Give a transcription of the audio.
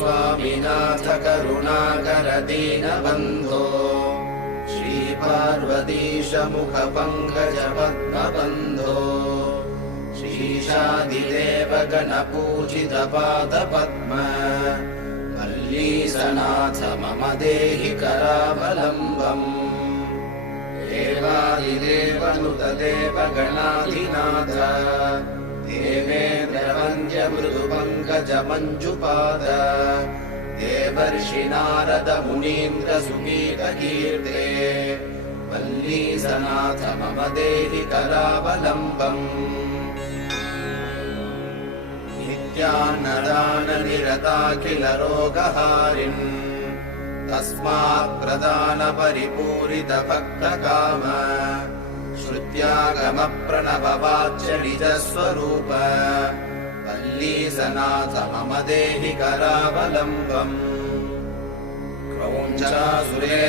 स्वामिनाथ करुणाकर दीनबन्धो श्रीपार्वतीश मुखपङ्कज पद्मबन्धो श्रीशादिदेव गणपूजित पादपद्म वल्लीसनाथ मम देहि करावलम्बम् देवादिदेवनुत देवगणाधिनाथ देवेन्द्रवन्द्य मृदुपङ्कज मञ्जुपाद देवर्षि नारद मुनीन्द्र सुगीतकीर्ते वल्लीसनाथ मम देहि करावलम्बम् नित्यान्नदान निरताखिल रोगहारिन् तस्मात् प्रदान परिपूरित भक्तकाम श्रुत्यागम प्रणव वाच्य निजस्वरूप वल्लीसनाथ मम देहि करावलम्बम् क्रौञ्चासुरे